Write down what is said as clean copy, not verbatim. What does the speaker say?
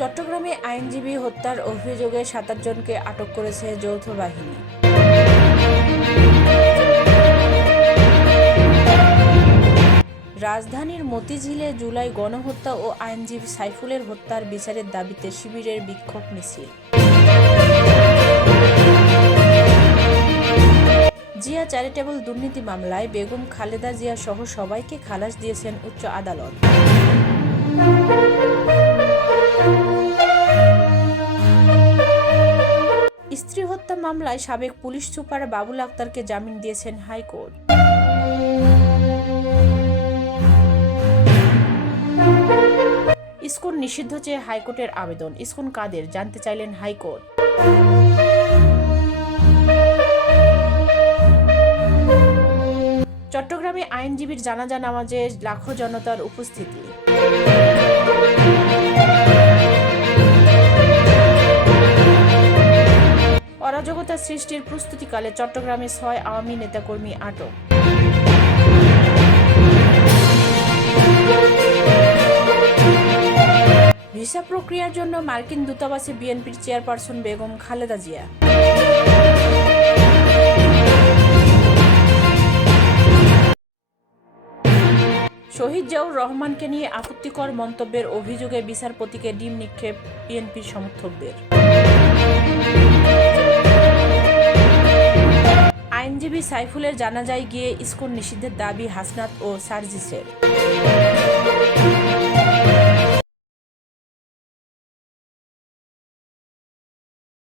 চট্টগ্রামে আইনজীবী হত্যার অভিযোগে ৭৭ জনকে আটক করেছে যৌথ বাহিনী। রাজধানীর মতিঝিলে জুলাই গণহত্যা ও আইনজীবী সাইফুলের হত্যার বিচারের দাবিতে শিবিরের বিক্ষোভ মিছিল। জিয়া চ্যারিটেবল দুর্নীতি মামলায় বেগম খালেদা জিয়া সহ সবাইকে খালাস দিয়েছেন উচ্চ আদালত। স্ত্রী হত্যা মামলায় সাবেক পুলিশ সুপার বাবুল আক্তারকে জামিন দিয়েছেন হাইকোর্ট। ইসকন নিষিদ্ধ চেয়ে হাইকোর্টের আবেদন, ইসকন কাদের জানতে চাইলেন হাইকোর্ট। চট্টগ্রামে আইনজীবীর জানাজা নামাজে লাখো জনতার উপস্থিতি। অরাজকতা সৃষ্টির প্রস্তুতিকালে চট্টগ্রামে ৬ আওয়ামী নেতাকর্মী আটক। ভিসা প্রক্রিয়ার জন্য মার্কিন দূতাবাসে বিএনপির চেয়ারপারসন বেগম খালেদা জিয়া। শহীদ জিয়াউর রহমানকে নিয়ে আপত্তিকর মন্তব্যের অভিযোগে বিচারপতিকে ডিম নিক্ষেপ বিএনপির সমর্থকদের। আইনজীবী সাইফুলের জানাজায় গিয়ে ইসকন নিষিদ্ধের দাবি হাসনাত ও সার্জিসের।